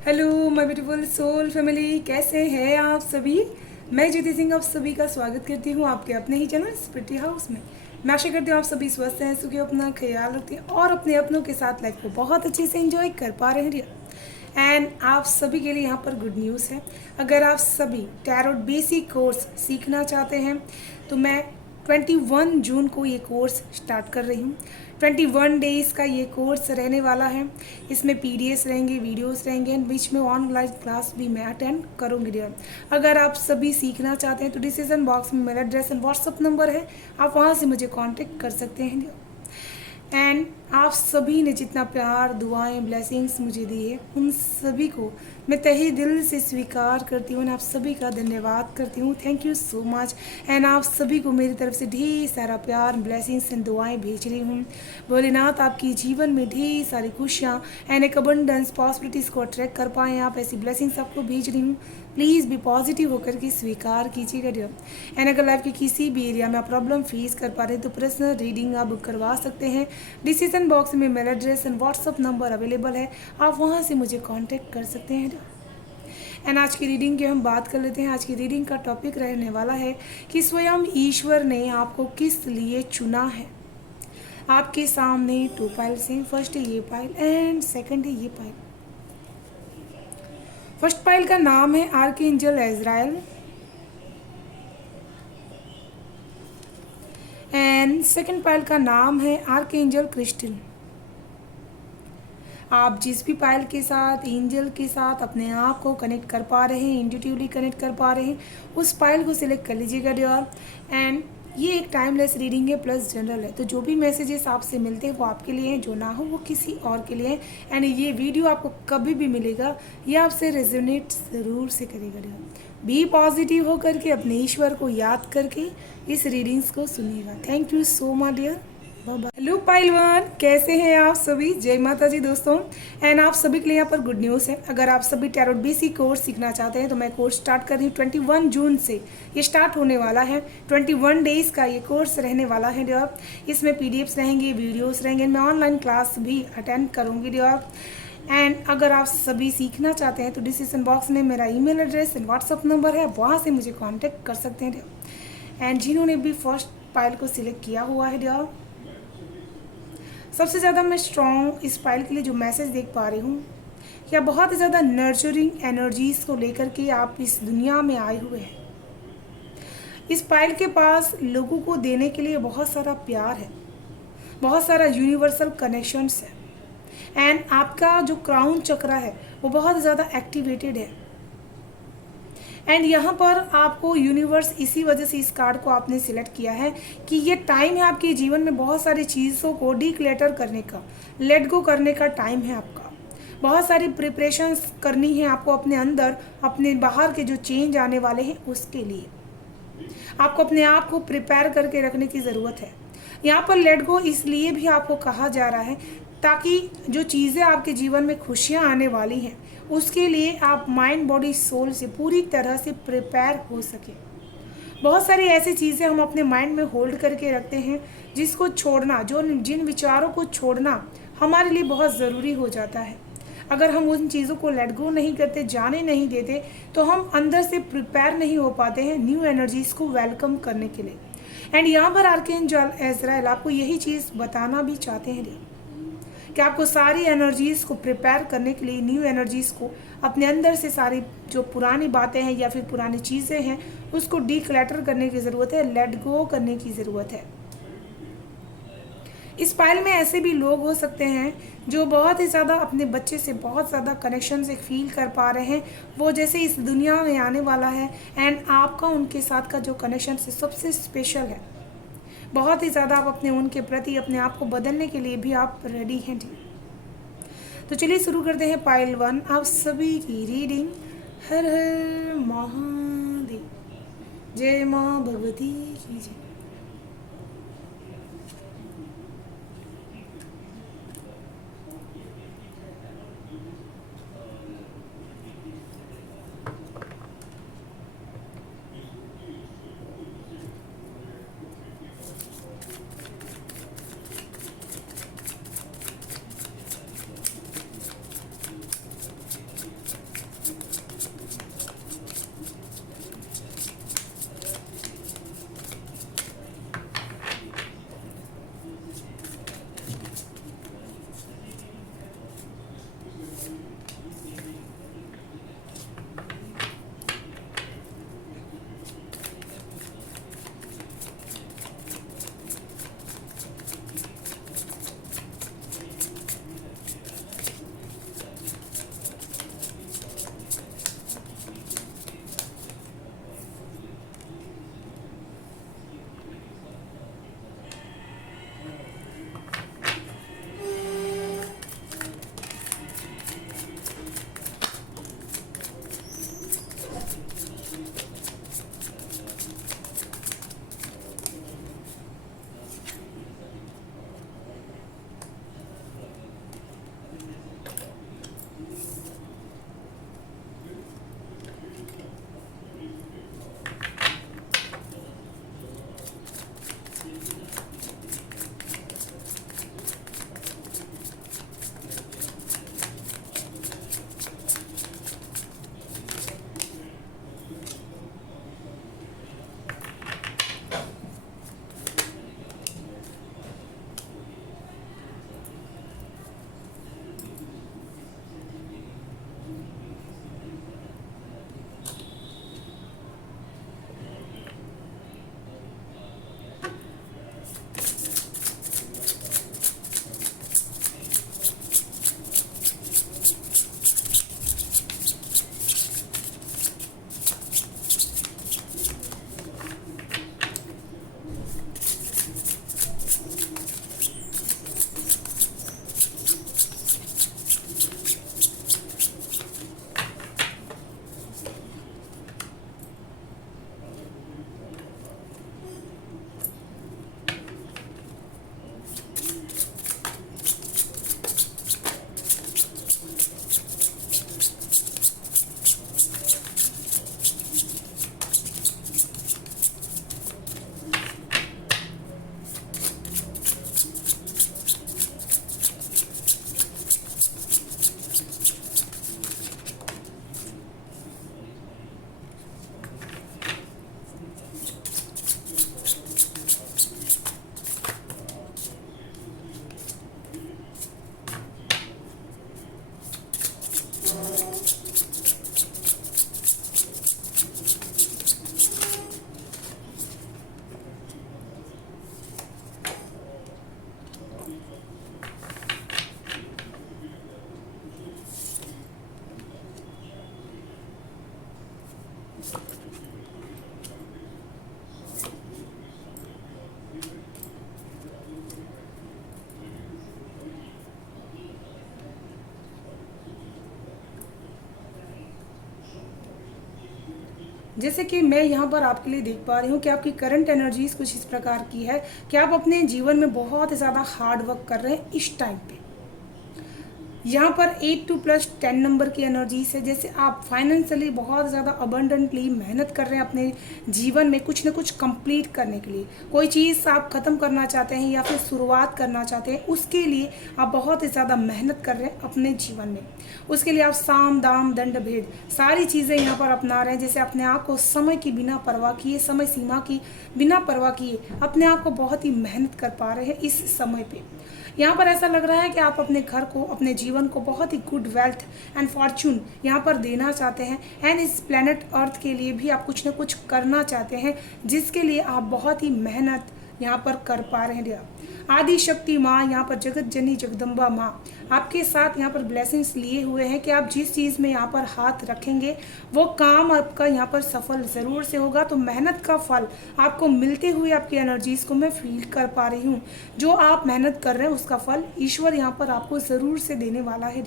Hello my beautiful soul family, कैसे हैं आप सभी। मैं ज्योति सिंह आप सभी का स्वागत करती हूँ आपके अपने ही चैनल स्प्रिटी हाउस में। मैं आशा करती हूँ आप सभी स्वस्थ हैं, सुखी, अपना ख्याल रखते हैं और अपने अपनों के साथ लाइफ को बहुत अच्छे से एंजॉय कर पा रहे हैं। एंड आप सभी के लिए यहाँ पर गुड न्यूज़ है। अगर आप सभी टैरोट बेसिक कोर्स सीखना चाहते हैं तो मैं 21 जून को ये कोर्स स्टार्ट कर रही हूँ। 21 डेज़ का ये कोर्स रहने वाला है। इसमें पीडीएफ रहेंगे, वीडियोस रहेंगे एंड बीच में ऑनलाइन क्लास भी मैं अटेंड करूँगी डियर। अगर आप सभी सीखना चाहते हैं तो डिस्क्रिप्शन बॉक्स में मेरा एड्रेस एंड व्हाट्सअप नंबर है, आप वहाँ से मुझे कांटेक्ट कर सकते हैं डियर। एंड आप सभी ने जितना प्यार, दुआएं, ब्लेसिंग्स मुझे दी है उन सभी को मैं तहे दिल से स्वीकार करती हूँ। आप सभी का धन्यवाद करती हूँ। Thank you so much. And आप सभी को मेरी तरफ से ढेर सारा प्यार, ब्लेसिंग्स एंड दुआएं भेज रही हूँ। भोलेनाथ आपकी जीवन में ढेर सारी खुशियाँ एंड एक अबंडेंस पॉसिबिलिटीज़ को अट्रैक्ट कर पाएँ, आप ऐसी ब्लेसिंग्स आपको भेज रही हूँ। प्लीज़ भी पॉजिटिव होकर के स्वीकार कीजिएगा डियर। एंड अगर लाइफ के किसी भी एरिया में आप प्रॉब्लम फेस कर पा रहे हैं तो पर्सनल रीडिंग आप बुक करवा सकते हैं। डिस्क्रिप्शन बॉक्स में mail address and WhatsApp number available है, आप वहाँ से मुझे कांटेक्ट कर सकते हैं। एंड आज की रीडिंग की हम बात कर लेते हैं। आज की रीडिंग का टॉपिक रहने वाला है कि स्वयं ईश्वर ने आपको किस लिए चुना है। आपके सामने 2 पाइल्स हैं। फर्स्ट है ये पाइल एंड सेकंड है ये पाइल। फर्स्ट पाइल का नाम है आर्कएंजल एजराइल एंड सेकंड पाइल का नाम है आर्कएंजल क्रिस्टल। आप जिस भी पाइल के साथ, एंजल के साथ अपने आप को कनेक्ट कर पा रहे हैं, इंट्यूटिवली कनेक्ट कर पा रहे हैं, उस पाइल को सिलेक्ट कर लीजिएगा डियर। एंड ये एक टाइमलेस रीडिंग है प्लस जनरल है, तो जो भी मैसेजेस आपसे मिलते हैं वो आपके लिए हैं, जो ना हो वो किसी और के लिए है। एंड ये वीडियो आपको कभी भी मिलेगा ये आपसे रेजोनेट ज़रूर से करेगा डियर। बी पॉजिटिव हो करके अपने ईश्वर को याद करके इस रीडिंग्स को सुनिएगा। Thank you so much dear. Hello Pailwan, कैसे हैं आप सभी। जय माता जी दोस्तों। एंड आप सभी के लिए यहाँ पर गुड न्यूज़ है। अगर आप सभी टैरोट बेसिक कोर्स सीखना चाहते हैं तो मैं कोर्स स्टार्ट कर रही हूँ 21 जून से। ये स्टार्ट होने वाला है। 21 डेज़ का ये कोर्स रहने वाला है डियर। इसमें पीडीएफ्स रहेंगे, वीडियोस रहेंगे, मैं ऑनलाइन क्लास भी अटेंड करूँगी डियर। एंड अगर आप सभी सीखना चाहते हैं तो डिस्क्रिप्शन बॉक्स में मेरा email address and WhatsApp number है, वहाँ से मुझे कॉन्टेक्ट कर सकते हैं डियर। एंड जिन्होंने भी फर्स्ट पाइल को सिलेक्ट किया हुआ है डियर, सबसे ज़्यादा मैं स्ट्रॉन्ग इस पाइल के लिए जो मैसेज देख पा रही हूँ, या बहुत ही ज़्यादा नर्चरिंग एनर्जीज़ को लेकर के आप इस दुनिया में आए हुए हैं। इस पाइल के पास लोगों को देने के लिए बहुत सारा प्यार है, बहुत सारा यूनिवर्सल कनेक्शंस है। एंड आपका जो क्राउन चक्रा है वो बहुत ज़्यादा एक्टिवेटेड है। एंड यहाँ पर आपको यूनिवर्स इसी वजह से इस कार्ड को आपने सिलेक्ट किया है कि ये टाइम है आपके जीवन में बहुत सारी चीज़ों को डिक्लेटर करने का, लेट गो करने का टाइम है आपका। बहुत सारी प्रिपरेशंस करनी है आपको अपने अंदर, अपने बाहर के जो चेंज आने वाले हैं उसके लिए आपको अपने आप को प्रिपेयर करके रखने की ज़रूरत है। यहाँ पर लेट गो इसलिए भी आपको कहा जा रहा है ताकि जो चीज़ें आपके जीवन में खुशियाँ आने वाली हैं उसके लिए आप माइंड, बॉडी, सोल से पूरी तरह से प्रिपेयर हो सके। बहुत सारी ऐसी चीज़ें हम अपने माइंड में होल्ड करके रखते हैं जिसको छोड़ना, जिन विचारों को छोड़ना हमारे लिए बहुत ज़रूरी हो जाता है। अगर हम उन चीज़ों को लेट गो नहीं करते, जाने नहीं देते, तो हम अंदर से प्रिपेयर नहीं हो पाते हैं न्यू एनर्जीज़ को वेलकम करने के लिए। एंड यहाँ पर आर्कएंजल एजराइल आपको यही चीज़ बताना भी चाहते हैं कि आपको सारी एनर्जीज़ को प्रिपेयर करने के लिए, न्यू एनर्जीज़ को अपने अंदर से सारी जो पुरानी बातें हैं या फिर पुरानी चीज़ें हैं उसको डिक्लटर करने की ज़रूरत है, लेट गो करने की ज़रूरत है। इस पाइल में ऐसे भी लोग हो सकते हैं जो बहुत ही ज़्यादा अपने बच्चे से बहुत ज़्यादा कनेक्शन से फील कर पा रहे हैं, वो जैसे इस दुनिया में आने वाला है। एंड आपका उनके साथ का जो कनेक्शन से सबसे स्पेशल है, बहुत ही ज़्यादा आप अपने उनके प्रति अपने आप को बदलने के लिए भी आप रेडी हैं जी। तो चलिए शुरू करते हैं पाइल 1 आप सभी की रीडिंग। हर हर महादेव, जय माँ भगवती की जय। जैसे कि मैं यहाँ पर आपके लिए देख पा रही हूँ कि आपकी करंट एनर्जीज कुछ इस प्रकार की है कि आप अपने जीवन में बहुत ज़्यादा हार्ड वर्क कर रहे हैं इस टाइम पे। यहाँ पर 8 2 + 10 नंबर की एनर्जीज है, जैसे आप फाइनेंशियली बहुत ज़्यादा अबंडेंटली मेहनत कर रहे हैं अपने जीवन में कुछ ना कुछ कंप्लीट करने के लिए। कोई चीज़ आप ख़त्म करना चाहते हैं या फिर शुरुआत करना चाहते हैं, उसके लिए आप बहुत ही ज़्यादा मेहनत कर रहे हैं अपने जीवन में। उसके लिए आप साम दाम दंड भेद सारी चीज़ें यहाँ पर अपना रहे हैं। जैसे अपने आप को समय की बिना परवाह किए, समय सीमा की बिना परवाह किए अपने आप को बहुत ही मेहनत कर पा रहे हैं इस समय पे। यहाँ पर ऐसा लग रहा है कि आप अपने घर को, अपने जीवन को बहुत ही गुड वेल्थ एंड फॉर्चून यहाँ पर देना चाहते हैं। एंड इस प्लेनेट अर्थ के लिए भी आप कुछ न कुछ करना चाहते हैं, जिसके लिए आप बहुत ही मेहनत यहाँ पर कर पा रहे हैं। आदि शक्ति माँ, यहाँ पर जगत जननी जगदम्बा माँ आपके साथ यहाँ पर ब्लेसिंग्स लिए हुए हैं कि आप जिस चीज़ में यहाँ पर हाथ रखेंगे वो काम आपका यहाँ पर सफल ज़रूर से होगा। तो मेहनत का फल आपको मिलते हुए आपकी एनर्जीज़ को मैं फील कर पा रही हूँ। जो आप मेहनत कर रहे हैं उसका फल ईश्वर यहाँ पर आपको ज़रूर से देने वाला है।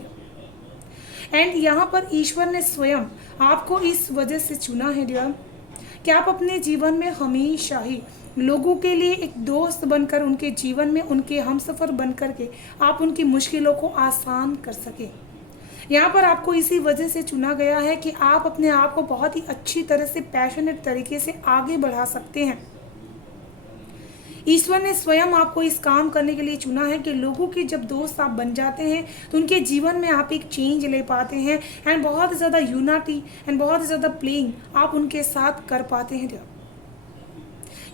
एंड यहाँ पर ईश्वर ने स्वयं आपको इस वजह से चुना है डियर कि आप अपने जीवन में हमेशा ही लोगों के लिए एक दोस्त बनकर, उनके जीवन में उनके हमसफ़र बनकर के आप उनकी मुश्किलों को आसान कर सकें। यहाँ पर आपको इसी वजह से चुना गया है कि आप अपने आप को बहुत ही अच्छी तरह से पैशनेट तरीके से आगे बढ़ा सकते हैं। ईश्वर ने स्वयं आपको इस काम करने के लिए चुना है कि लोगों के जब दोस्त आप बन जाते हैं तो उनके जीवन में आप एक चेंज ले पाते हैं। एंड बहुत ज़्यादा यूनिटी एंड बहुत ज़्यादा प्लेइंग आप उनके साथ कर पाते हैं।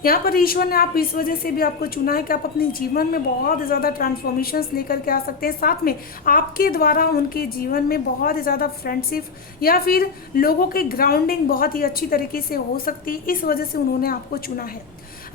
यहाँ पर ईश्वर ने आप इस वजह से भी आपको चुना है कि आप अपने जीवन में बहुत ज़्यादा ट्रांसफॉर्मेशंस लेकर के आ सकते हैं। साथ में आपके द्वारा उनके जीवन में बहुत ही ज़्यादा फ्रेंडशिप या फिर लोगों की ग्राउंडिंग बहुत ही अच्छी तरीके से हो सकती है। इस वजह से उन्होंने आपको चुना है।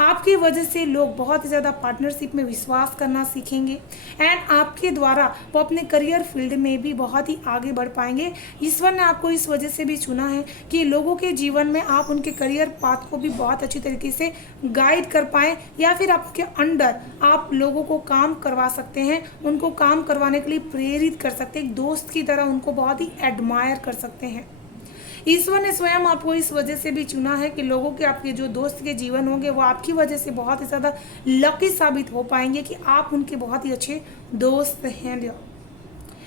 आपकी वजह से लोग बहुत ही ज़्यादा पार्टनरशिप में विश्वास करना सीखेंगे। एंड आपके द्वारा वो अपने करियर फील्ड में भी बहुत ही आगे बढ़ पाएंगे। ईश्वर ने आपको इस वजह से भी चुना है कि लोगों के जीवन में आप उनके करियर पाथ को भी बहुत अच्छी तरीके से गाइड कर पाएँ, या फिर आपके अंडर आप लोगों को काम करवा सकते हैं, उनको काम करवाने के लिए प्रेरित कर सकते हैं, एक दोस्त की तरह उनको बहुत ही एडमायर कर सकते हैं। ईश्वर ने स्वयं आपको इस वजह से भी चुना है कि लोगों के, आपके जो दोस्त के जीवन होंगे वो आपकी वजह से बहुत ही ज़्यादा लकी साबित हो पाएंगे कि आप उनके बहुत ही अच्छे दोस्त हैं।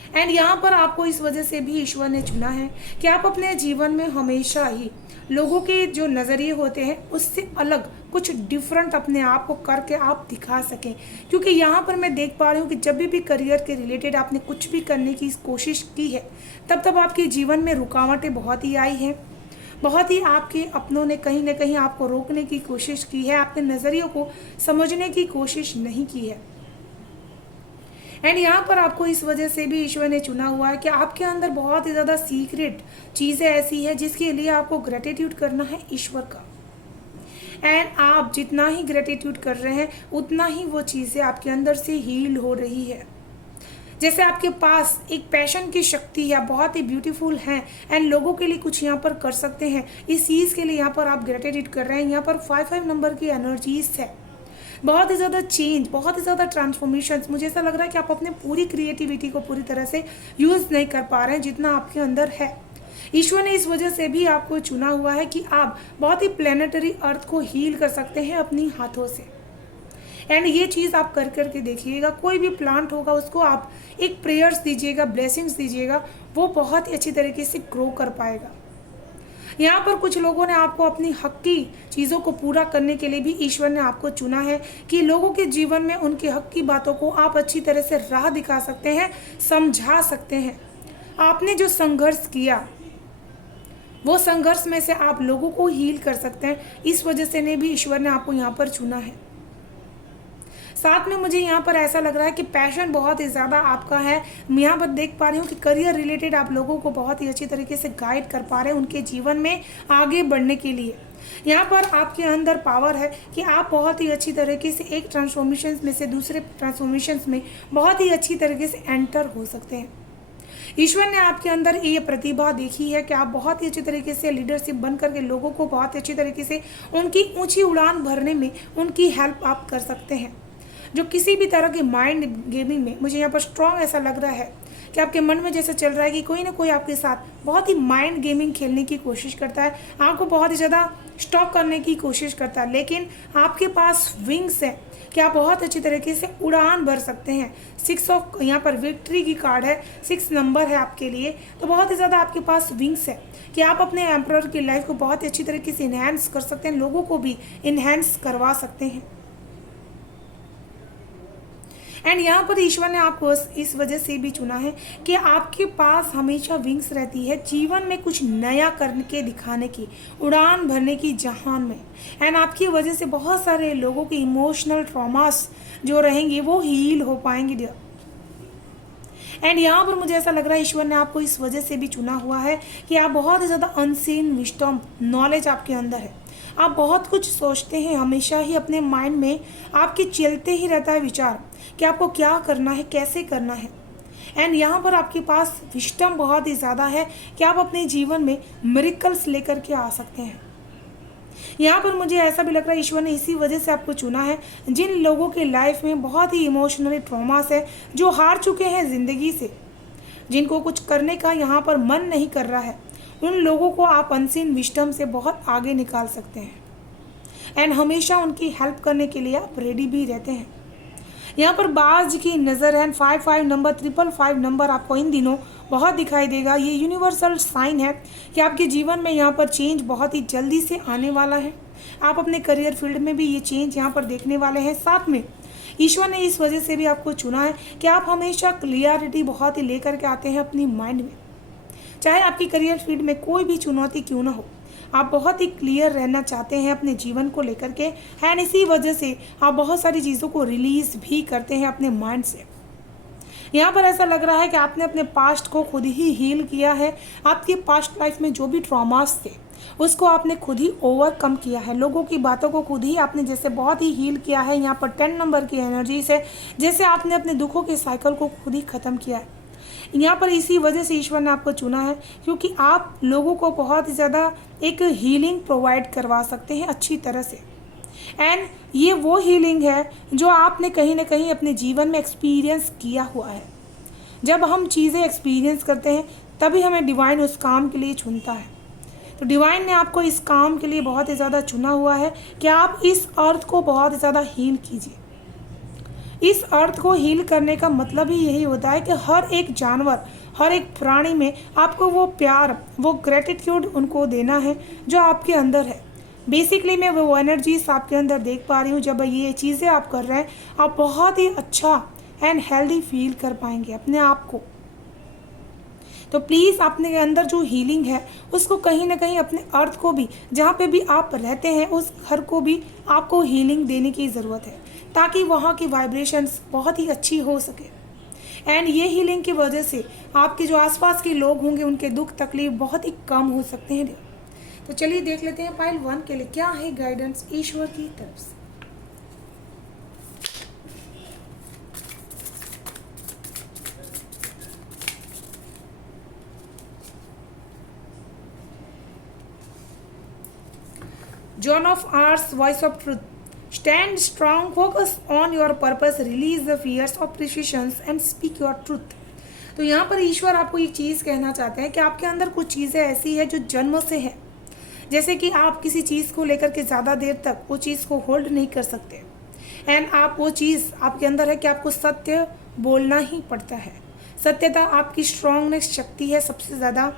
एंड यहाँ पर आपको इस वजह से भी ईश्वर ने चुना है कि आप अपने जीवन में हमेशा ही लोगों के जो नज़रिए होते हैं उससे अलग कुछ डिफरेंट अपने आप को करके आप दिखा सकें। क्योंकि यहाँ पर मैं देख पा रही हूँ कि जब भी करियर के रिलेटेड आपने कुछ भी करने की कोशिश की है तब आपके जीवन में रुकावटें बहुत ही आई हैं। बहुत ही आपके अपनों ने कहीं ना कहीं आपको रोकने की कोशिश की है, आपके नज़रियों को समझने की कोशिश नहीं की है। एंड यहाँ पर आपको इस वजह से भी ईश्वर ने चुना हुआ है कि आपके अंदर बहुत ही ज़्यादा सीक्रेट चीज़ें ऐसी है जिसके लिए आपको ग्रेटिट्यूड करना है ईश्वर का। एंड आप जितना ही ग्रेटिट्यूड कर रहे हैं उतना ही वो चीज़ें आपके अंदर से हील हो रही है। जैसे आपके पास एक पैशन की शक्ति है, बहुत ही ब्यूटीफुल हैं एंड लोगों के लिए कुछ यहाँ पर कर सकते हैं, इस चीज़ के लिए यहाँ पर आप ग्रेटिट्यूड कर रहे हैं। यहाँ पर 5 नंबर की एनर्जीज है, बहुत ही ज़्यादा चेंज, बहुत ही ज़्यादा ट्रांसफॉर्मेशन। मुझे ऐसा लग रहा है कि आप अपने पूरी क्रिएटिविटी को पूरी तरह से यूज़ नहीं कर पा रहे हैं जितना आपके अंदर है। ईश्वर ने इस वजह से भी आपको चुना हुआ है कि आप बहुत ही प्लेनेटरी अर्थ को हील कर सकते हैं अपनी हाथों से। एंड ये चीज़ आप कर करके देखिएगा, कोई भी प्लांट होगा उसको आप एक प्रेयर्स दीजिएगा, ब्लेसिंग्स दीजिएगा, वो बहुत ही अच्छी तरीके से ग्रो कर पाएगा। यहाँ पर कुछ लोगों ने आपको अपनी हक की चीज़ों को पूरा करने के लिए भी ईश्वर ने आपको चुना है कि लोगों के जीवन में उनके हक की बातों को आप अच्छी तरह से राह दिखा सकते हैं, समझा सकते हैं। आपने जो संघर्ष किया वो संघर्ष में से आप लोगों को हील कर सकते हैं। इस वजह से ने भी ईश्वर ने आपको यहाँ पर चुना है। साथ में मुझे यहाँ पर ऐसा लग रहा है कि पैशन बहुत ही ज़्यादा आपका है। मैं यहाँ पर देख पा रही हूँ कि करियर रिलेटेड आप लोगों को बहुत ही अच्छी तरीके से गाइड कर पा रहे हैं उनके जीवन में आगे बढ़ने के लिए। यहाँ पर आपके अंदर पावर है कि आप बहुत ही अच्छी तरीके से एक ट्रांसफॉर्मेशन में से दूसरे ट्रांसफॉर्मेशन में बहुत ही अच्छी तरीके से एंटर हो सकते हैं। ईश्वर ने आपके अंदर ये प्रतिभा देखी है कि आप बहुत ही अच्छी तरीके से लीडरशिप बन करके लोगों को बहुत ही अच्छी तरीके से उनकी ऊंची उड़ान भरने में उनकी हेल्प आप कर सकते हैं। जो किसी भी तरह के माइंड गेमिंग में मुझे यहाँ पर स्ट्रॉन्ग ऐसा लग रहा है कि आपके मन में जैसा चल रहा है कि कोई ना कोई आपके साथ बहुत ही माइंड गेमिंग खेलने की कोशिश करता है, आपको बहुत ही ज़्यादा स्टॉप करने की कोशिश करता है, लेकिन आपके पास विंग्स है कि आप बहुत अच्छी तरीके से उड़ान भर सकते हैं। 6 ऑफ यहाँ पर विक्ट्री की कार्ड है, 6 नंबर है आपके लिए, तो बहुत ही ज़्यादा आपके पास विंग्स है कि आप अपने एम्परर की लाइफ को बहुत ही अच्छी तरीके से इन्हेंस कर सकते हैं, लोगों को भी इन्हेंस करवा सकते हैं। एंड यहाँ पर ईश्वर ने आपको इस वजह से भी चुना है कि आपके पास हमेशा विंग्स रहती है जीवन में कुछ नया करके दिखाने की, उड़ान भरने की जहान में। एंड आपकी वजह से बहुत सारे लोगों के इमोशनल ट्रॉमास जो रहेंगे वो हील हो पाएंगे डियर। एंड यहाँ पर मुझे ऐसा लग रहा है ईश्वर ने आपको इस वजह से भी चुना हुआ है कि आप बहुत ज़्यादा अनसीन विस्डम नॉलेज आपके अंदर है, आप बहुत कुछ सोचते हैं, हमेशा ही अपने माइंड में आपके चलते ही रहता है विचार कि आपको क्या करना है, कैसे करना है। एंड यहाँ पर आपके पास विस्डम बहुत ही ज़्यादा है कि आप अपने जीवन में मिरेकल्स लेकर के आ सकते हैं। यहाँ पर मुझे ऐसा भी लग रहा है ईश्वर ने इसी वजह से आपको चुना है जिन लोगों के लाइफ में बहुत ही इमोशनली ट्रॉमास है, जो हार चुके हैं ज़िंदगी से, जिनको कुछ करने का यहाँ पर मन नहीं कर रहा है, उन लोगों को आप अनसीन विस्डम से बहुत आगे निकाल सकते हैं। एंड हमेशा उनकी हेल्प करने के लिए आप रेडी भी रहते हैं। यहाँ पर बाज की नज़र है, 55 नंबर, 555 नंबर आपको इन दिनों बहुत दिखाई देगा। ये यूनिवर्सल साइन है कि आपके जीवन में यहाँ पर चेंज बहुत ही जल्दी से आने वाला है। आप अपने करियर फील्ड में भी ये चेंज यहाँ पर देखने वाले हैं। साथ में ईश्वर ने इस वजह से भी आपको चुना है कि आप हमेशा क्लियरिटी बहुत ही लेकर के आते हैं अपनी माइंड में, चाहे आपकी करियर फील्ड में कोई भी चुनौती क्यों ना हो, आप बहुत ही क्लियर रहना चाहते हैं अपने जीवन को लेकर के। एंड इसी वजह से आप बहुत सारी चीज़ों को रिलीज भी करते हैं अपने माइंड से। यहाँ पर ऐसा लग रहा है कि आपने अपने पास्ट को खुद ही हील किया है। आपकी पास्ट लाइफ में जो भी ट्रॉमास थे उसको आपने खुद ही ओवरकम किया है, लोगों की बातों को खुद ही आपने जैसे बहुत ही हील किया है। यहाँ पर 10 नंबर की एनर्जी से जैसे आपने अपने दुखों के साइकिल को खुद ही ख़त्म किया है। यहाँ पर इसी वजह से ईश्वर ने आपको चुना है क्योंकि आप लोगों को बहुत ही ज़्यादा एक हीलिंग प्रोवाइड करवा सकते हैं अच्छी तरह से। एंड ये वो हीलिंग है जो आपने कहीं ना कहीं अपने जीवन में एक्सपीरियंस किया हुआ है। जब हम चीज़ें एक्सपीरियंस करते हैं तभी हमें डिवाइन उस काम के लिए चुनता है। तो डिवाइन ने आपको इस काम के लिए बहुत ही ज़्यादा चुना हुआ है कि आप इस अर्थ को बहुत ही ज़्यादा हील कीजिए। इस अर्थ को हील करने का मतलब ही यही होता है कि हर एक जानवर, हर एक प्राणी में आपको वो प्यार, वो ग्रेटिट्यूड उनको देना है जो आपके अंदर है। बेसिकली मैं वो एनर्जीज आपके अंदर देख पा रही हूँ। जब ये चीज़ें आप कर रहे हैं आप बहुत ही अच्छा एंड हेल्दी फील कर पाएंगे अपने आप को। तो प्लीज़ अपने अंदर जो हीलिंग है उसको कहीं ना कहीं अपने अर्थ को भी, जहाँ पे भी आप रहते हैं उस घर को भी आपको हीलिंग देने की ज़रूरत है ताकि वहाँ की वाइब्रेशंस बहुत ही अच्छी हो सके। एंड ये हीलिंग की वजह से आपके जो आसपास के लोग होंगे उनके दुख तकलीफ बहुत ही कम हो सकते हैं। तो चलिए देख लेते हैं पाइल 1 के लिए क्या है गाइडेंस ईश्वर की तरफ से। John of Arts, voice of truth. Stand strong, focus on your purpose, release the fears of precisions and speak your truth. तो यहाँ पर ईश्वर आपको एक चीज़ कहना चाहते हैं कि आपके अंदर कुछ चीज़ें ऐसी है जो जन्म से है, जैसे कि आप किसी चीज़ को लेकर के ज़्यादा देर तक वो चीज़ को होल्ड नहीं कर सकते। एंड आप वो चीज़ आपके अंदर है कि आपको सत्य बोलना ही पड़ता है। सत्यता आपकी स्ट्रॉन्गनेस शक्ति है सबसे ज़्यादा।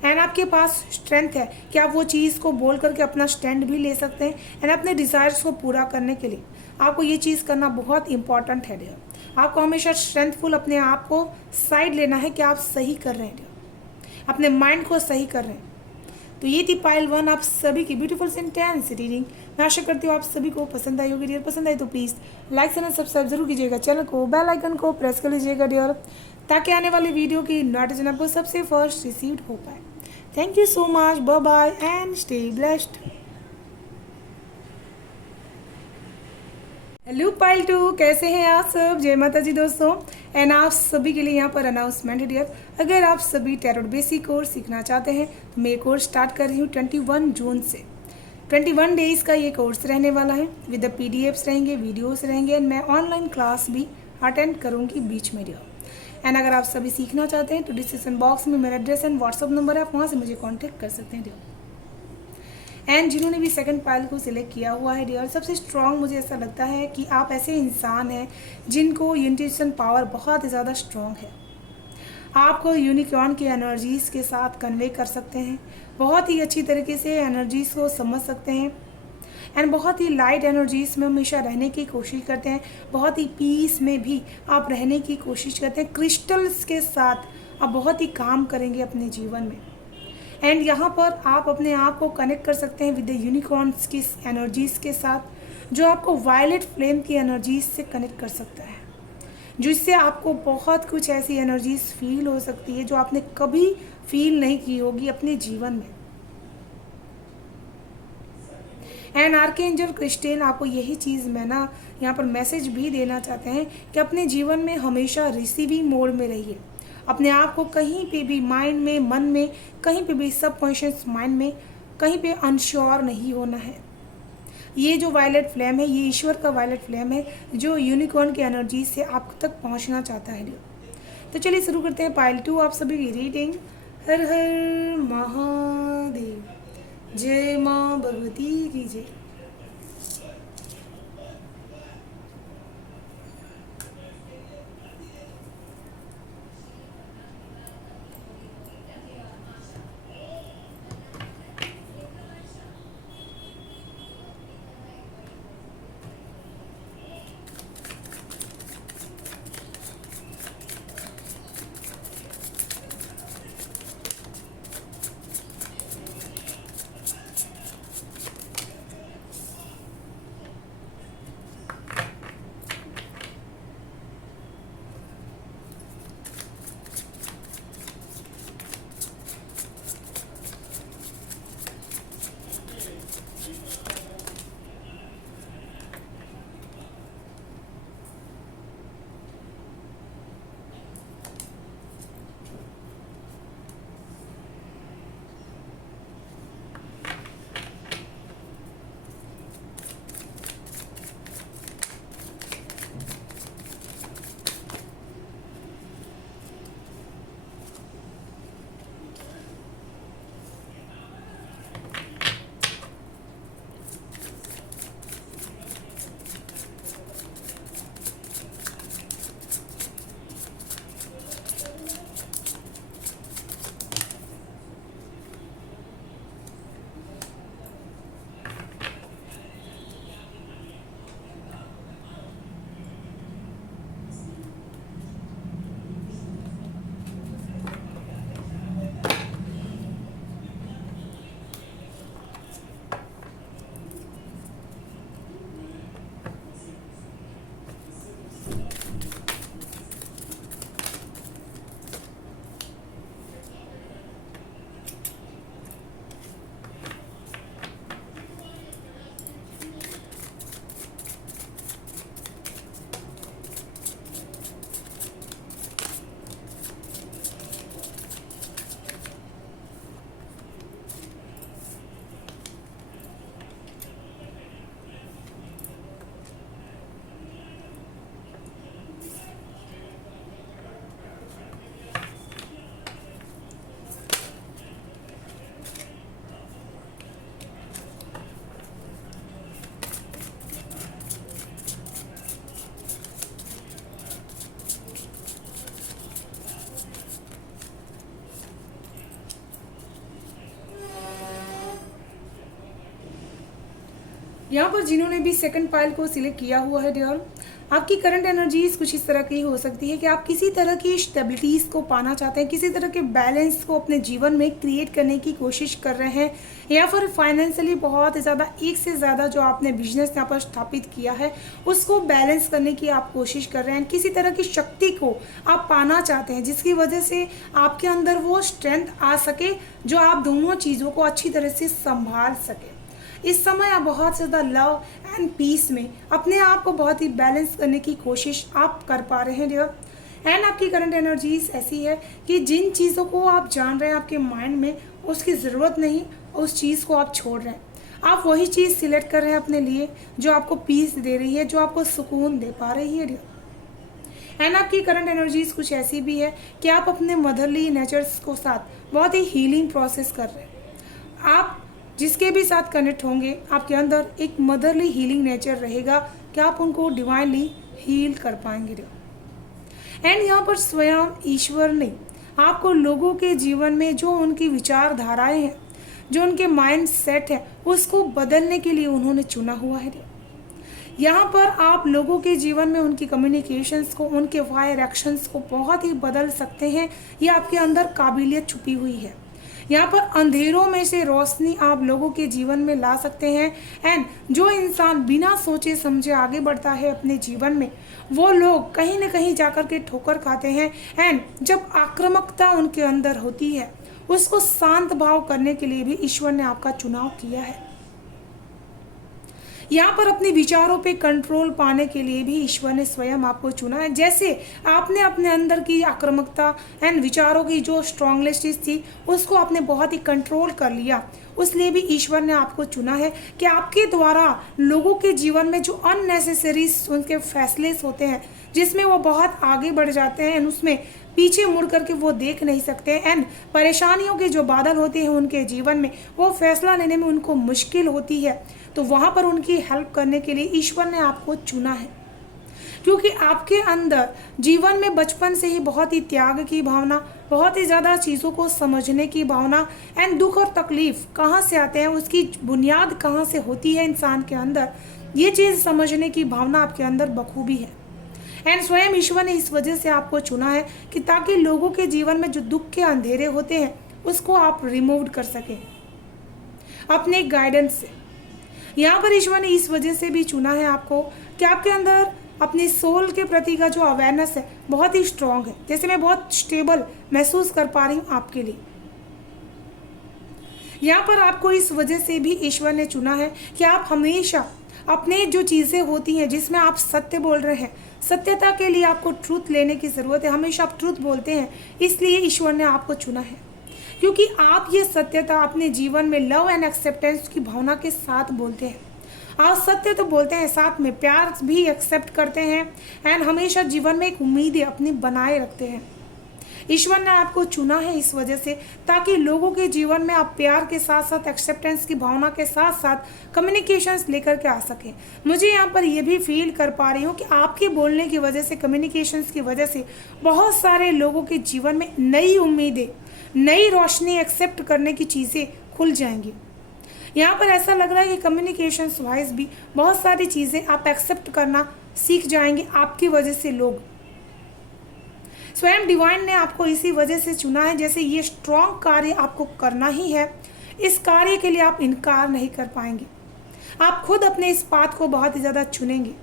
एंड आपके पास स्ट्रेंथ है कि आप वो चीज़ को बोल करके अपना स्टैंड भी ले सकते हैं। एंड अपने डिज़ायर्स को पूरा करने के लिए आपको ये चीज़ करना बहुत इंपॉर्टेंट है डियर। आपको हमेशा स्ट्रेंथफुल अपने आप को साइड लेना है कि आप सही कर रहे हैं डियर, अपने माइंड को सही कर रहे हैं। तो ये थी पाइल 1 आप सभी की ब्यूटीफुल इंटेंस रीडिंग। मैं आशा करती हूँ आप सभी को पसंद आई होगी डियर। पसंद आई तो प्लीज़ लाइक एंड सब्सक्राइब जरूर कीजिएगा, चैनल को बेल आइकन को प्रेस कर लीजिएगा डियर, ताकि आने वाली वीडियो की नोटिफिकेशन आपको सबसे फर्स्ट रिसीव हो पाए। Thank you so much. Bye bye and stay blessed. Hello pile 2 कैसे हैं आप सब? जय माता जी दोस्तों। एंड आप सभी के लिए यहाँ पर अनाउंसमेंट है डियर। अगर आप सभी टैरोट बेसिक कोर्स सीखना चाहते हैं तो मैं कोर्स स्टार्ट कर रही हूँ 21 जून से। 21 डेज़ का ये कोर्स रहने वाला है। विद PDFs रहेंगे, वीडियोस रहेंगे एंड मैं ऑनलाइन क्लास भी अटेंड करूँगी बीच में डियर। एंड अगर आप सभी सीखना चाहते हैं तो डिस्क्रिप्शन बॉक्स में मेरा एड्रेस एंड व्हाट्सअप नंबर है, आप वहाँ से मुझे कॉन्टैक्ट कर सकते हैं डियर। एंड जिन्होंने भी सेकंड पाइल को सिलेक्ट किया हुआ है डियर, सबसे स्ट्रॉन्ग मुझे ऐसा लगता है कि आप ऐसे इंसान हैं जिनको इंट्यूशन पावर बहुत ही ज़्यादा स्ट्रॉन्ग है। आपको यूनिकॉर्न की एनर्जीज़ के साथ कन्वे कर सकते हैं, बहुत ही अच्छी तरीके से एनर्जीज़ को समझ सकते हैं एंड बहुत ही लाइट एनर्जीज़ में हमेशा रहने की कोशिश करते हैं, बहुत ही पीस में भी आप रहने की कोशिश करते हैं। क्रिस्टल्स के साथ आप बहुत ही काम करेंगे अपने जीवन में एंड यहाँ पर आप अपने आप को कनेक्ट कर सकते हैं विद द यूनिकॉर्न्स की एनर्जीज़ के साथ, जो आपको वायलेट फ्लेम की एनर्जीज से कनेक्ट कर सकता है, जिससे आपको बहुत कुछ ऐसी एनर्जीज फील हो सकती है जो आपने कभी फील नहीं की होगी अपने जीवन में। एंड आर्कएंजल क्रिस्टल आपको यही चीज़ मैं ना यहाँ पर मैसेज भी देना चाहते हैं कि अपने जीवन में हमेशा रिसीविंग मोड में रहिए। अपने आप को कहीं पे भी माइंड में, मन में, कहीं पे भी सबकॉन्शियस माइंड में कहीं पे अनश्योर नहीं होना है। ये जो वायलेट फ्लेम है, ये ईश्वर का वायलेट फ्लेम है जो यूनिकॉर्न की एनर्जी से आप तक पहुंचना चाहता है। तो चलिए शुरू करते हैं पाइल 2 आप सभी की रीडिंग। हर हर महादेव, जय माँ भगवती की जय। यहाँ पर जिन्होंने भी सेकंड पाइल को सिलेक्ट किया हुआ है डियर, आपकी करंट एनर्जीज कुछ इस तरह की हो सकती है कि आप किसी तरह की स्टेबिलिटीज़ को पाना चाहते हैं, किसी तरह के बैलेंस को अपने जीवन में क्रिएट करने की कोशिश कर रहे हैं, या फिर फाइनेंशियली बहुत ज़्यादा एक से ज़्यादा जो आपने बिजनेस यहाँ पर स्थापित किया है उसको बैलेंस करने की आप कोशिश कर रहे हैं। किसी तरह की शक्ति को आप पाना चाहते हैं जिसकी वजह से आपके अंदर वो स्ट्रेंथ आ सके जो आप दोनों चीज़ों को अच्छी तरह से संभाल सके। इस समय आप बहुत ज़्यादा लव एंड पीस में अपने आप को बहुत ही बैलेंस करने की कोशिश आप कर पा रहे हैं डियर। एंड आपकी करंट एनर्जीज ऐसी है कि जिन चीज़ों को आप जान रहे हैं आपके माइंड में उसकी ज़रूरत नहीं, उस चीज़ को आप छोड़ रहे हैं। आप वही चीज़ सिलेक्ट कर रहे हैं अपने लिए जो आपको पीस दे रही है, जो आपको सुकून दे पा रही है डियर। एंड आपकी करंट एनर्जीज कुछ ऐसी भी है कि आप अपने मदरली नेचर्स को साथ बहुत ही हीलिंग प्रोसेस कर रहे हैं। आप जिसके भी साथ कनेक्ट होंगे आपके अंदर एक मदरली हीलिंग नेचर रहेगा कि आप उनको डिवाइनली हील कर पाएंगे। एंड यहाँ पर स्वयं ईश्वर ने आपको लोगों के जीवन में जो उनकी विचारधाराएं हैं, जो उनके माइंड सेट है, उसको बदलने के लिए उन्होंने चुना हुआ है। यहाँ पर आप लोगों के जीवन में उनकी कम्युनिकेशंस को, उनके फायर एक्शंस को बहुत ही बदल सकते हैं। ये आपके अंदर काबिलियत छुपी हुई है। यहाँ पर अंधेरों में से रोशनी आप लोगों के जीवन में ला सकते हैं। एंड जो इंसान बिना सोचे समझे आगे बढ़ता है अपने जीवन में, वो लोग कहीं ना कहीं जाकर के ठोकर खाते हैं। एंड जब आक्रामकता उनके अंदर होती है, उसको शांत भाव करने के लिए भी ईश्वर ने आपका चुनाव किया है। यहाँ पर अपने विचारों पे कंट्रोल पाने के लिए भी ईश्वर ने स्वयं आपको चुना है। जैसे आपने अपने अंदर की आक्रामकता एंड विचारों की जो स्ट्रॉन्गनेस थी, उसको आपने बहुत ही कंट्रोल कर लिया। उसलिए भी ईश्वर ने आपको चुना है कि आपके द्वारा लोगों के जीवन में जो अननेसेसरी उनके फैसले होते हैं, जिसमें वो बहुत आगे बढ़ जाते हैं एंड उसमें पीछे मुड़ करके वो देख नहीं सकते एंड परेशानियों के जो बादल होते हैं उनके जीवन में, वो फैसला लेने में उनको मुश्किल होती है। तो वहाँ पर उनकी हेल्प करने के लिए ईश्वर ने आपको चुना है, क्योंकि आपके अंदर जीवन में बचपन से ही बहुत ही त्याग की भावना, बहुत ही ज़्यादा चीज़ों को समझने की भावना एंड दुख और तकलीफ कहाँ से आते हैं, उसकी बुनियाद कहाँ से होती है इंसान के अंदर, ये चीज़ समझने की भावना आपके अंदर बखूबी है। एंड स्वयं ईश्वर ने इस वजह से आपको चुना है कि ताकि लोगों के जीवन में जो दुख के अंधेरे होते हैं उसको आप रिमूव कर सकें अपने गाइडेंस से। यहाँ पर ईश्वर ने इस वजह से भी चुना है आपको कि आपके अंदर अपनी सोल के प्रति का जो अवेयरनेस है बहुत ही स्ट्रांग है। जैसे मैं बहुत स्टेबल महसूस कर पा रही हूँ आपके लिए। यहाँ पर आपको इस वजह से भी ईश्वर ने चुना है कि आप हमेशा अपने जो चीज़ें होती हैं जिसमें आप सत्य बोल रहे हैं, सत्यता के लिए आपको ट्रूथ लेने की ज़रूरत है। हमेशा आप ट्रूथ बोलते हैं, इसलिए ईश्वर ने आपको चुना है, क्योंकि आप ये सत्यता अपने जीवन में लव एंड एक्सेप्टेंस की भावना के साथ बोलते हैं। आप सत्य तो बोलते हैं, साथ में प्यार भी एक्सेप्ट करते हैं एंड हमेशा जीवन में एक उम्मीदें अपनी बनाए रखते हैं। ईश्वर ने आपको चुना है इस वजह से ताकि लोगों के जीवन में आप प्यार के साथ साथ एक्सेप्टेंस की भावना के साथ साथ कम्युनिकेशंस लेकर के आ सकें। मुझे यहाँ पर ये भी फील कर पा रही हूँ कि आपके बोलने की वजह से, कम्युनिकेशंस की वजह से बहुत सारे लोगों के जीवन में नई उम्मीदें, नई रोशनी एक्सेप्ट करने की चीज़ें खुल जाएंगी। यहाँ पर ऐसा लग रहा है कि कम्युनिकेशंस वाइज भी बहुत सारी चीज़ें आप एक्सेप्ट करना सीख जाएंगे आपकी वजह से। लोग स्वयं डिवाइन ने आपको इसी वजह से चुना है। जैसे ये स्ट्रॉन्ग कार्य आपको करना ही है, इस कार्य के लिए आप इनकार नहीं कर पाएंगे। आप खुद अपने इस पाथ को बहुत ही ज़्यादा चुनेंगे।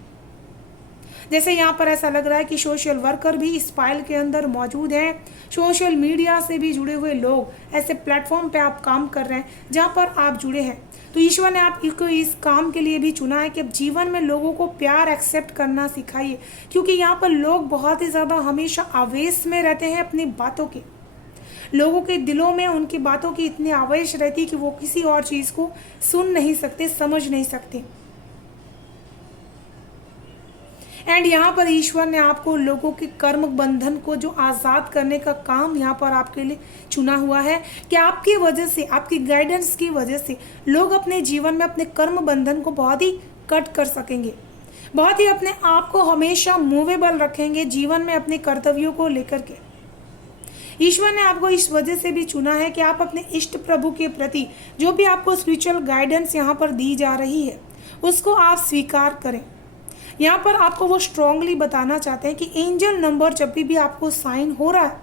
जैसे यहाँ पर ऐसा लग रहा है कि सोशल वर्कर भी इस फाइल के अंदर मौजूद हैं, सोशल मीडिया से भी जुड़े हुए लोग, ऐसे प्लेटफॉर्म पे आप काम कर रहे हैं जहाँ पर आप जुड़े हैं। तो ईश्वर ने आपको इस काम के लिए भी चुना है कि अब जीवन में लोगों को प्यार एक्सेप्ट करना सिखाइए, क्योंकि यहाँ पर लोग बहुत ही ज़्यादा हमेशा आवेश में रहते हैं अपनी बातों के। लोगों के दिलों में उनकी बातों की इतनी आवेश रहती है कि वो किसी और चीज़ को सुन नहीं सकते, समझ नहीं सकते। एंड यहाँ पर ईश्वर ने आपको लोगों के कर्म बंधन को जो आज़ाद करने का काम यहाँ पर आपके लिए चुना हुआ है कि आपकी वजह से, आपकी गाइडेंस की वजह से लोग अपने जीवन में अपने कर्म बंधन को बहुत ही कट कर सकेंगे, बहुत ही अपने आप को हमेशा मूवेबल रखेंगे जीवन में अपने कर्तव्यों को लेकर के। ईश्वर ने आपको इस वजह से भी चुना है कि आप अपने इष्ट प्रभु के प्रति जो भी आपको स्पिरिचुअल गाइडेंस यहाँ पर दी जा रही है उसको आप स्वीकार करें। यहाँ पर आपको वो स्ट्रांगली बताना चाहते हैं कि एंजल नंबर जब भी आपको साइन हो रहा है,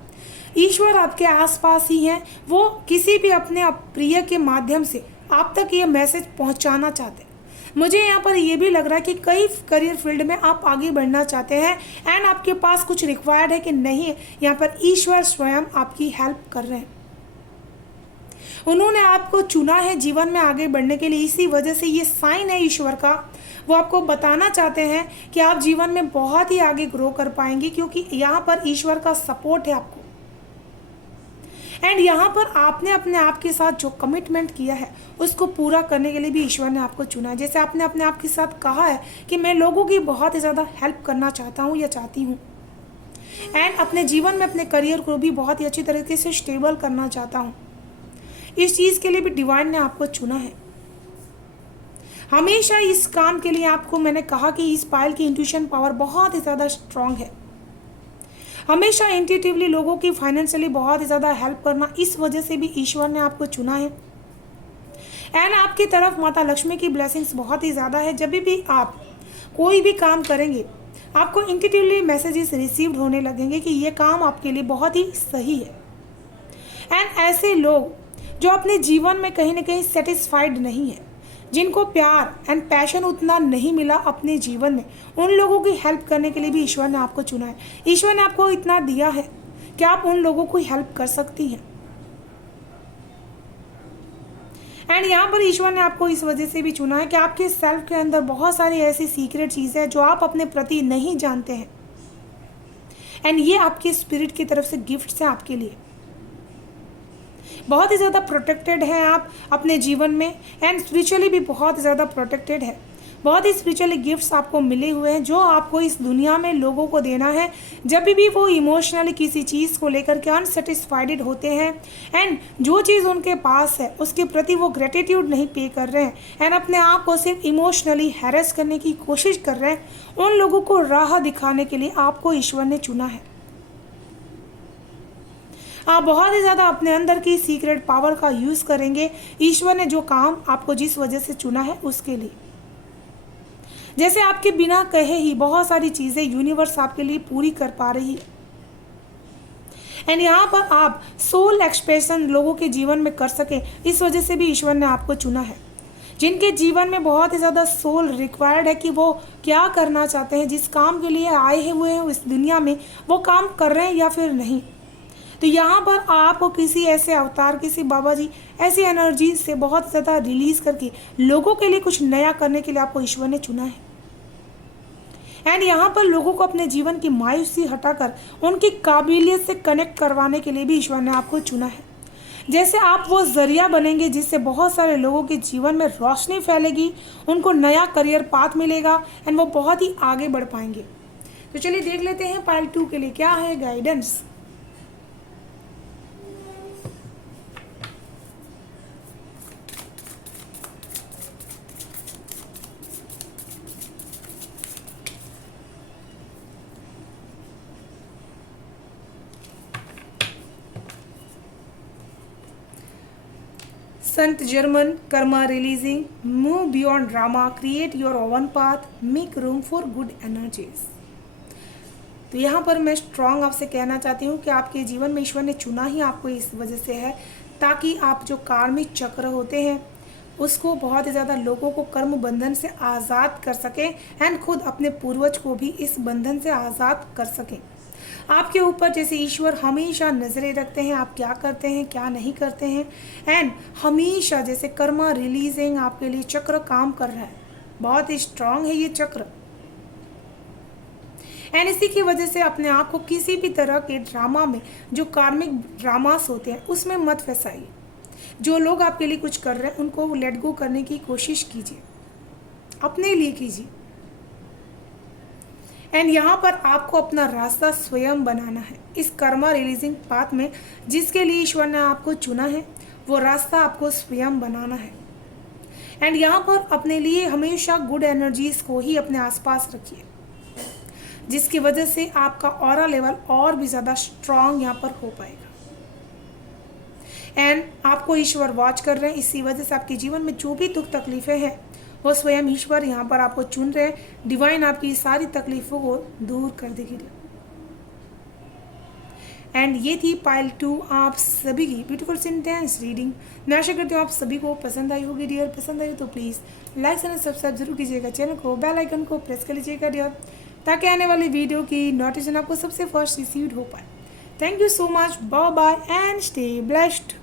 ईश्वर आपके आसपास ही हैं। वो किसी भी अपने प्रिय के माध्यम से आप तक ये मैसेज पहुँचाना चाहते हैं। मुझे यहाँ पर ये भी लग रहा है कि कई करियर फील्ड में आप आगे बढ़ना चाहते हैं एंड आपके पास कुछ रिक्वायर्ड है कि नहीं, यहाँ पर ईश्वर स्वयं आपकी हेल्प कर रहे हैं। उन्होंने आपको चुना है जीवन में आगे बढ़ने के लिए, इसी वजह से ये साइन है ईश्वर का। वो आपको बताना चाहते हैं कि आप जीवन में बहुत ही आगे ग्रो कर पाएंगे, क्योंकि यहाँ पर ईश्वर का सपोर्ट है आपको। एंड यहाँ पर आपने अपने आप के साथ जो कमिटमेंट किया है उसको पूरा करने के लिए भी ईश्वर ने आपको चुना है। जैसे आपने अपने आप के साथ कहा है कि मैं लोगों की बहुत ही ज़्यादा हेल्प करना चाहता हूँ या चाहती हूँ, एंड अपने जीवन में अपने करियर को भी बहुत ही अच्छी तरीके से स्टेबल करना चाहता हूँ। इस चीज़ के लिए भी डिवाइन ने आपको चुना है। हमेशा इस काम के लिए आपको मैंने कहा कि इस पायल की इंट्यूशन पावर बहुत ही ज़्यादा स्ट्रांग है। हमेशा इंट्यूटिवली लोगों की फाइनेंशियली बहुत ही ज़्यादा हेल्प करना, इस वजह से भी ईश्वर ने आपको चुना है। एंड आपकी तरफ माता लक्ष्मी की ब्लेसिंग्स बहुत ही ज़्यादा है। जब भी आप कोई भी काम करेंगे आपको इंट्यूटिवली मैसेजेस रिसीव्ड होने लगेंगे कि ये काम आपके लिए बहुत ही सही है। एंड ऐसे लोग जो अपने जीवन में कहीं ना कहीं सेटिस्फाइड नहीं है, जिनको प्यार एंड पैशन उतना नहीं मिला अपने जीवन में, उन लोगों की हेल्प करने के लिए भी ईश्वर ने आपको चुना है। ईश्वर ने आपको इतना दिया है कि आप उन लोगों को हेल्प कर सकती हैं। एंड यहाँ पर ईश्वर ने आपको इस वजह से भी चुना है कि आपके सेल्फ के अंदर बहुत सारी ऐसी सीक्रेट चीज़ें हैं जो आप अपने प्रति नहीं जानते हैं। एंड ये आपके स्पिरिट की तरफ से गिफ्ट्स हैं आपके लिए। बहुत ही ज़्यादा प्रोटेक्टेड हैं आप अपने जीवन में, एंड स्पिरिचुअली भी बहुत ज़्यादा प्रोटेक्टेड है। बहुत ही स्पिरिचुअली गिफ्ट्स आपको मिले हुए हैं जो आपको इस दुनिया में लोगों को देना है जब भी वो इमोशनली किसी चीज़ को लेकर के अनसेटिस्फाइड होते हैं, एंड जो चीज़ उनके पास है उसके प्रति वो ग्रेटिट्यूड नहीं पे कर रहे हैं, एंड अपने आप को सिर्फ इमोशनली हैरेस करने की कोशिश कर रहे हैं, उन लोगों को राह दिखाने के लिए आपको ईश्वर ने चुना है। आप बहुत ही ज़्यादा अपने अंदर की सीक्रेट पावर का यूज़ करेंगे ईश्वर ने जो काम आपको जिस वजह से चुना है उसके लिए। जैसे आपके बिना कहे ही बहुत सारी चीज़ें यूनिवर्स आपके लिए पूरी कर पा रही है। एंड यहाँ पर आप सोल एक्सप्रेशन लोगों के जीवन में कर सकें, इस वजह से भी ईश्वर ने आपको चुना है। जिनके जीवन में बहुत ही ज़्यादा सोल रिक्वायर्ड है कि वो क्या करना चाहते हैं, जिस काम के लिए आए हुए हैं इस दुनिया में, वो काम कर रहे हैं या फिर नहीं, तो यहाँ पर आपको किसी ऐसे अवतार, किसी बाबा जी ऐसी एनर्जी से बहुत ज़्यादा रिलीज करके लोगों के लिए कुछ नया करने के लिए आपको ईश्वर ने चुना है। एंड यहाँ पर लोगों को अपने जीवन की मायूसी हटाकर उनकी काबिलियत से कनेक्ट करवाने के लिए भी ईश्वर ने आपको चुना है। जैसे आप वो जरिया बनेंगे जिससे बहुत सारे लोगों के जीवन में रोशनी फैलेगी, उनको नया करियर पाथ मिलेगा, एंड वो बहुत ही आगे बढ़ पाएंगे। तो चलिए देख लेते हैं पार्ट 2 के लिए क्या है guidance. Sant German Karma releasing, move beyond drama, create your oven path, make room for good energies. तो यहाँ पर मैं स्ट्रांग आपसे कहना चाहती हूँ कि आपके जीवन में ईश्वर ने चुना ही आपको इस वजह से है ताकि आप जो कार्मिक चक्र होते हैं उसको बहुत ही ज़्यादा लोगों को कर्म बंधन से आज़ाद कर सकें, एंड खुद अपने पूर्वज को भी इस बंधन से आज़ाद कर सकें। आपके ऊपर जैसे ईश्वर हमेशा नज़रें रखते हैं आप क्या करते हैं क्या नहीं करते हैं, एंड हमेशा जैसे कर्मा रिलीजिंग आपके लिए चक्र काम कर रहा है, बहुत ही स्ट्रांग है ये चक्र। एंड इसी की वजह से अपने आप को किसी भी तरह के ड्रामा में, जो कार्मिक ड्रामास होते हैं उसमें मत फंसाइए। जो लोग आपके लिए कुछ कर रहे हैं उनको लेट गो करने की कोशिश कीजिए, अपने लिए कीजिए। एंड यहाँ पर आपको अपना रास्ता स्वयं बनाना है इस कर्मा रिलीजिंग पाथ में, जिसके लिए ईश्वर ने आपको चुना है वो रास्ता आपको स्वयं बनाना है। एंड यहाँ पर अपने लिए हमेशा गुड एनर्जीज को ही अपने आसपास रखिए, जिसकी वजह से आपका ऑरा लेवल और भी ज़्यादा स्ट्रांग यहाँ पर हो पाएगा। एंड आपको ईश्वर वॉच कर रहे हैं, इसी वजह से आपके जीवन में जो भी दुख तकलीफ़ें हैं वो स्वयं ईश्वर यहाँ पर आपको चुन रहे हैं। डिवाइन आपकी सारी तकलीफ़ों को दूर कर देगी। एंड ये थी पाइल 2 आप सभी की ब्यूटीफुल सेंटेंस रीडिंग। मैं आशा करती हूँ आप सभी को पसंद आई होगी डियर। पसंद आई तो प्लीज़ लाइक एंड सब्सक्राइब जरूर कीजिएगा, चैनल को बेल आइकन को प्रेस कर लीजिएगा डियर, ताकि आने वाली वीडियो की नोटिफिकेशन आपको सबसे फर्स्ट रिसीव हो पाए। Thank you so much, bye bye and stay blessed.